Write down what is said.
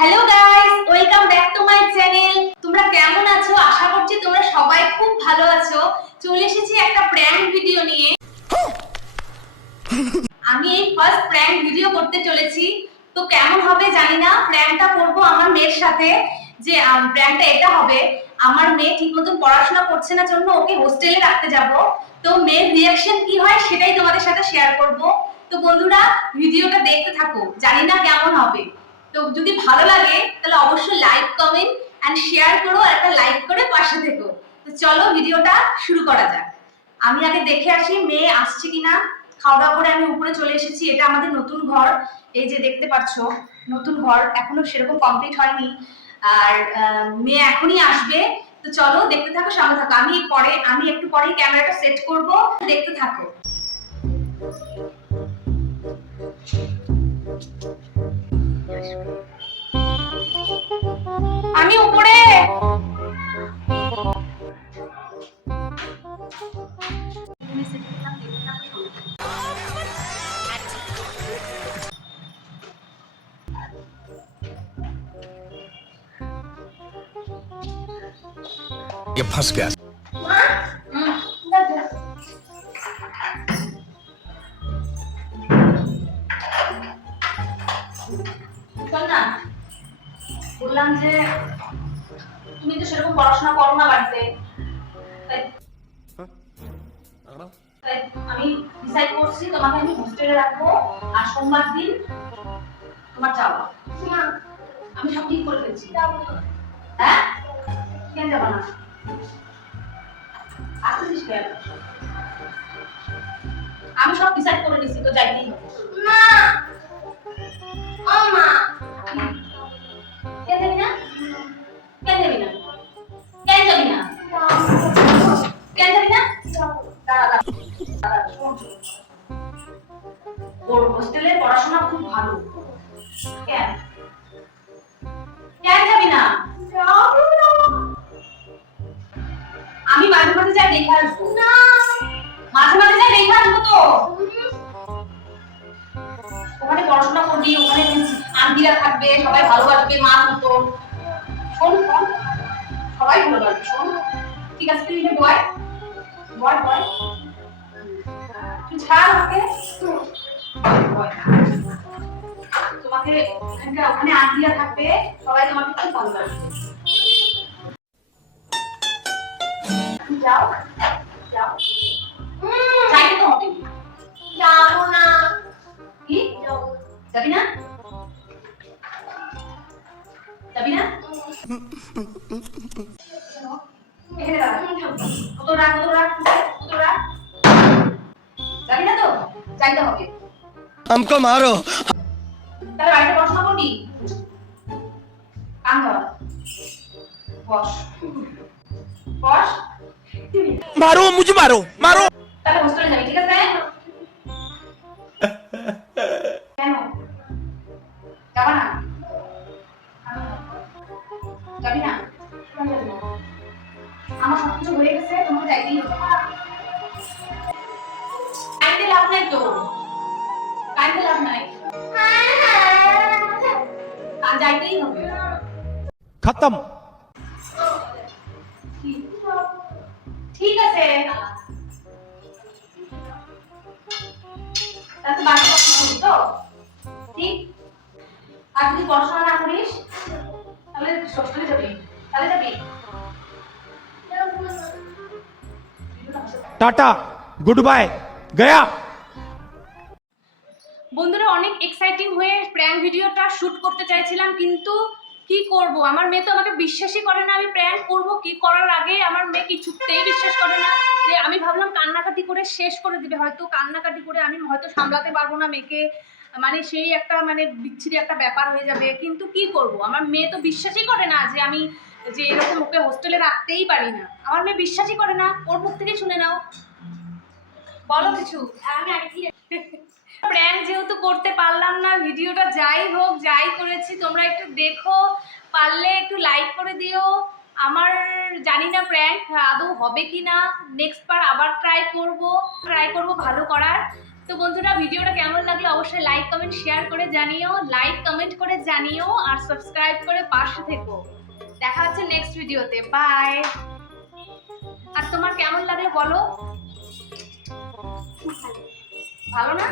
Hello guys welcome back to my channel তোমরা কেমন আছো? আশা করছি তোমরা সবাই খুব ভালো আছো। চলে এসেছি একটা প্র্যাঙ্ক ভিডিও নিয়ে। আমি এই ফার্স্ট প্র্যাঙ্ক ভিডিও করতে চলেছি। তো কেমন হবে জানি না। প্র্যাঙ্কটা করব আমার মেয়ের সাথে। যে প্র্যাঙ্কটা এটা হবে। আমার মেয়ে ঠিক মতন পড়াশোনা করছে না জন্য ওকে হোস্টেলে রাখতে যাব। তো মেয়ের রিয়াকশন কি হয় সেটাই তোমাদের সাথে শেয়ার করব। তো বন্ধুরা ভিডিওটা দেখতে থাকো। জানি না কেমন হবে। তো যদি ভালো লাগে, তাহলে অবশ্যই লাইক কমেন্ট এন্ড শেয়ার করো আর একটা লাইক করে পাশে থেকো। তো চলো ভিডিওটা শুরু করা যাক। আমি আগে দেখে আসি, মেয়ে আসছে কিনা? খাওয়া দাওয়া করে আমি উপরে চলে এসেছি, এটা আমাদের নতুন ঘর। এই যে দেখতে পাচ্ছ, নতুন ঘর, এখনও সেরকম কমপ্লিট হয়নি। আর মেয়ে এখনই আসবে। তো চলো দেখতে থাকো, সামনে থাকো। আমি পরে, আমি একটু পরেই ক্যামেরাটা সেট করব। দেখতে থাকো। ये फंस गया শোন না বললাম যে তুমি তো সেরকম পড়াশোনা করো না বাড়িতে তাই তাই আমি ডিসাইড করছি তোমাকে আমি হোস্টেলে রাখবো আর সোমবার দিন তোমার যাওয়া আমি সব ঠিক করে ফেলছি আমি সব ডিসাইড করে নিছি তো যাইতেই হবে। মা! ও মা! কেন যাবি না? কেন যাবি না? কেন যাবি না? কেন যাবি না? দাঁড়া, দাঁড়া, দাঁড়া, শোন, শোন। ওর হোস্টেলে পড়াশোনা খুব ভালো। কেন? কেন যাবি না? মাঝে যাই দেখে আসব। না মাঝে মাঝে যাই দেখে আসব তো। ওখানে পড়াশোনা করবি, ওখানে আন্টিরা থাকবে, সবাই ভালোবাসবে, মা মতো। শোন শোন। সবাই ভালোবাসবে, শোন। ঠিক আছে, তুই এটা বয়। বয় বয়। তুই ছাড় আমাকে। তোমাকে ওখানে আন্টিরা থাকবে, সবাই তোমাকে খুব ভালোবাসবে। যাও যাও যাইতে তো হবে যাবো না কি যাবি না যাবি না এখানে দাঁড়া কত রাখ কত রাখ কত রাখ যাবি না তো যাইতে হবে हमको मारो তাহলে বাড়িতে পড়াশোনা করবি কান ধর বস বস মারো মুঝে মারো মারো। তো? হ্যাঁ, হ্যাঁ। খতম। ঠিক আছে। তাহলে বাকি তো? ঠিক আর যদি পড়াশোনা না করিস তাহলে যাবি। তাহলে যাবি? টাটা গুড বাই গয়া। বন্ধুরা অনেক এক্সাইটিং হয়ে প্র্যাঙ্ক ভিডিওটা শুট করতে চাইছিলাম কিন্তু কি করব? আমার মেয়ে তো আমাকে বিশ্বাসই করে না, আমি প্র্যাঙ্ক করব কি করার আগে আমার মেয়ে কিছুতেই বিশ্বাস করে না যে আমি ভাবলাম কান্নাকাটি করে শেষ করে দিবে। হয়তো কান্নাকাটি করে আমি হয়তো সামলাতে পারব না মেয়েকে। মানে সেই একটা মানে বিচ্ছিরি একটা ব্যাপার হয়ে যাবে। কিন্তু কি করব? আমার মেয়ে তো বিশ্বাসই করে না যে আমি যে এরকম ওকে হোস্টেলে রাখতেই পারি না। আমার মেয়ে বিশ্বাসই করে না। ওর মুখ থেকেই শুনে নাও। বলো কিছু। আমি দিয়ে প্র্যাঙ্ক যেহেতু করতে পারলাম না, ভিডিওটা যাই হোক, যাই করেছি, তোমরা একটু দেখো। পারলে একটু লাইক করে দিও। আমার জানি না প্র্যাঙ্ক আদৌ হবে কি না নেক্সট বার আবার ট্রাই করব ট্রাই করব ভালো করার। তো বন্ধুরা, ভিডিওটা কেমন লাগল অবশ্যই লাইক কমেন্ট শেয়ার করে জানিও। লাইক কমেন্ট করে জানিও আর সাবস্ক্রাইব করে পাশে থেকো। দেখা হচ্ছে নেক্সট ভিডিওতে। বাই আর তোমার কেমন লাগল বলো? ভালো না?